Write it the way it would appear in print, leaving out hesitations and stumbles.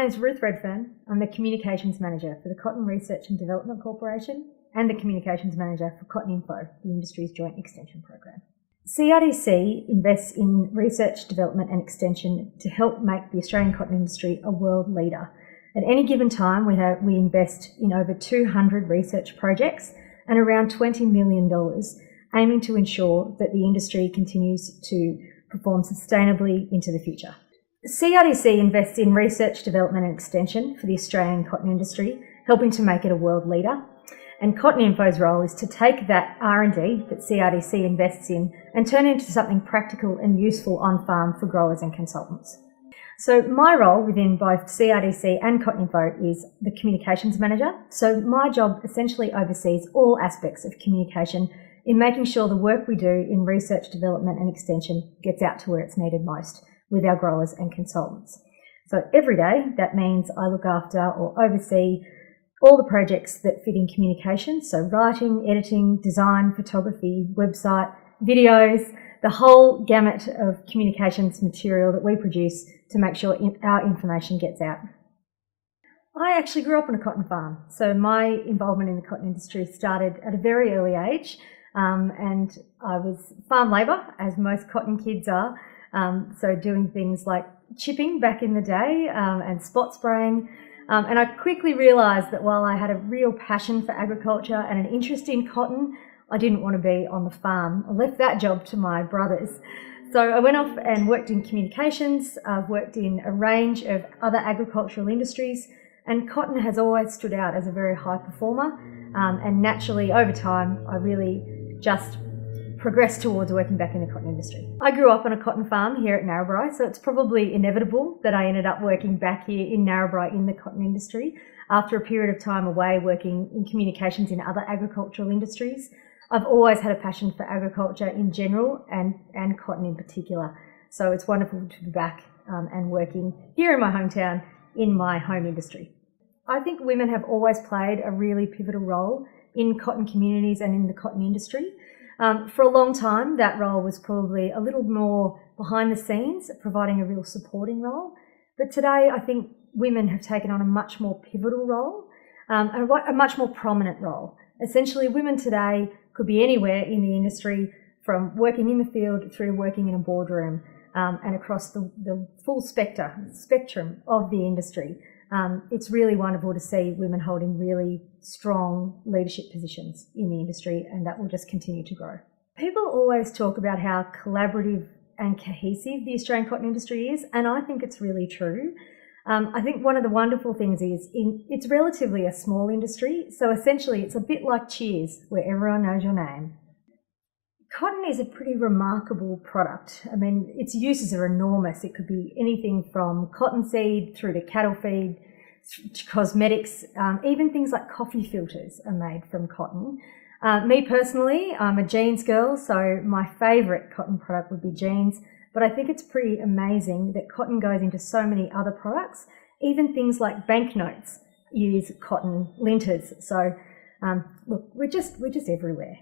name's Ruth Redfern. I'm the Communications Manager for the Cotton Research and Development Corporation and the Communications Manager for Cotton Info, the industry's joint extension program. CRDC invests in research, development and extension to help make the Australian cotton industry a world leader. At any given time, we invest in over 200 research projects and around $20 million, aiming to ensure that the industry continues to perform sustainably into the future. CRDC invests in research, development and extension for the Australian cotton industry, helping to make it a world leader. And Cotton Info's role is to take that R&D that CRDC invests in and turn it into something practical and useful on farm for growers and consultants. So my role within both CRDC and Cotton Info is the Communications Manager. So my job essentially oversees all aspects of communication in making sure the work we do in research, development and extension gets out to where it's needed most, with our growers and consultants. So every day, that means I look after or oversee all the projects that fit in communication, so writing, editing, design, photography, website, videos, the whole gamut of communications material that we produce to make sure our information gets out. I actually grew up on a cotton farm, so my involvement in the cotton industry started at a very early age, and I was farm labour, as most cotton kids are. So doing things like chipping back in the day and spot spraying. And I quickly realised that while I had a real passion for agriculture and an interest in cotton, I didn't want to be on the farm. I left that job to my brothers. So I went off and worked in communications. I've worked in a range of other agricultural industries, and cotton has always stood out as a very high performer. And naturally, over time, I really just progressed towards working back in the cotton industry. I grew up on a cotton farm here at Narrabri, so it's probably inevitable that I ended up working back here in Narrabri in the cotton industry after a period of time away working in communications in other agricultural industries. I've always had a passion for agriculture in general and cotton in particular, so it's wonderful to be back and working here in my hometown in my home industry. I think women have always played a really pivotal role in cotton communities and in the cotton industry. For a long time, that role was probably a little more behind the scenes, providing a real supporting role. But today, I think women have taken on a much more pivotal role, a much more prominent role. Essentially, women today could be anywhere in the industry, from working in the field through working in a boardroom and across the full spectrum of the industry. It's really wonderful to see women holding really strong leadership positions in the industry, and that will just continue to grow. People always talk about how collaborative and cohesive the Australian cotton industry is, and I think it's really true. I think one of the wonderful things is it's relatively a small industry, so essentially it's a bit like Cheers, where everyone knows your name. Cotton is a pretty remarkable product. I mean, its uses are enormous. It could be anything from cottonseed through to cattle feed, to cosmetics, even things like coffee filters are made from cotton. Me personally, I'm a jeans girl, so my favourite cotton product would be jeans, but I think it's pretty amazing that cotton goes into so many other products. Even things like banknotes use cotton linters. So look, we're just everywhere.